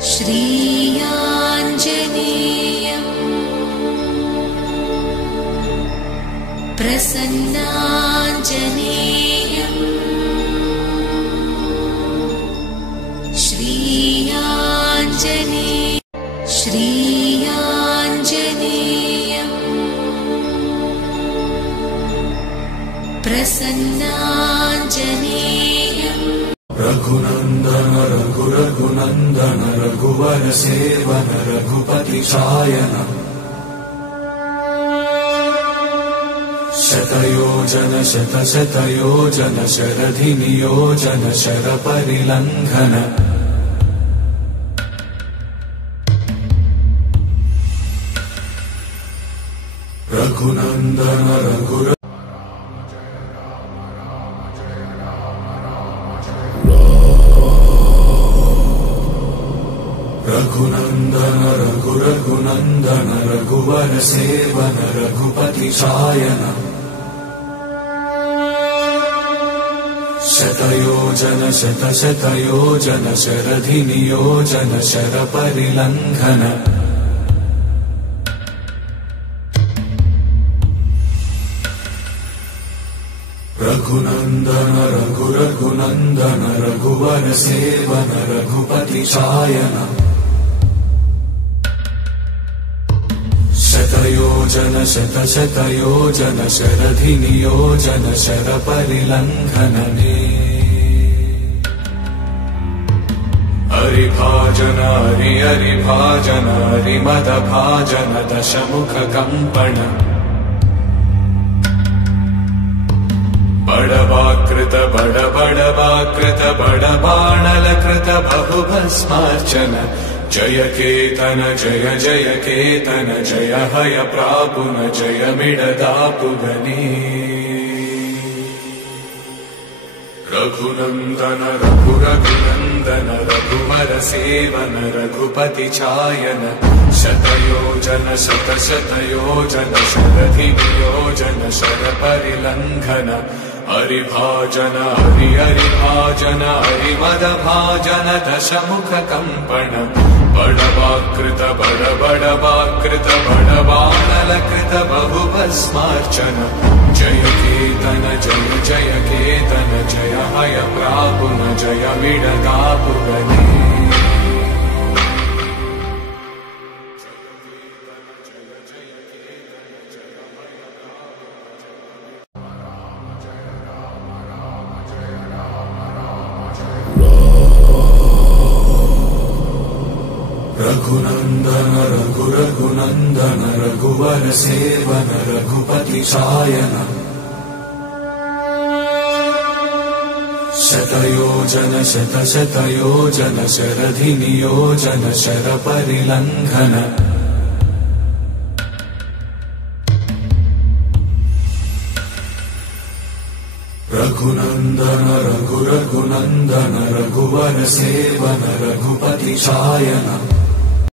श्रीयाञ्जनेयम् प्रसन्नाञ्जनेयम् श्रीयाञ्जनेयम् प्रसन्नाञ्जनेयम् रघुनंदन रघुरघुनंदन रघुवर seven Raghupati Shayan शतयोजन शतशतयोजन शरधि नियोजन शरपरिलंघन रघुनंदन रघुर रघुनंदन रघुरघुनंदन रघुवर seven Raghupati Shayan शतयोजन शतशतयोजन शरधि नियोजन शरपरिलंघन रघुनंदन रघुरघुनंदन रघुवर seven Raghupati Shayan शतयोजन शतशतयोजन शरधि नियोजन शरपरिलंघनने हरिभाजन हरिभाजन हरिमदभाजन दशमुख कंपन बड़वाकृत बड़वाकृत बड़बाणलकृत बहुभस्मार्चन जय केतन जय जय केतन जय हय प्रापुन जय मिडदापुगनी रघुनंदन रघुरघुनंदन रघुवर सेवन रघुपति चायन शतयोजन शतशतयोजन शरधि नियोजन शरपरिलंघन हरिभाजन हरिभाजन हरिमदभाजन दशमुख कंपन बड़वाकृत बड़वाकृत बड़बाणलकृत बहुभस्मार्चन जय केतन जय जय केतन जय हय प्रापुन जय मिडदापुगनी रघुनंदन रघुरघुनंदन रघुवर सेवन रघुपति शायन शतयोजन शतशतयोजन शरधि नियोजन शरपरिलंघन रघुनंदन रघुरघुनंदन रघुवर सेवन रघुपति शायन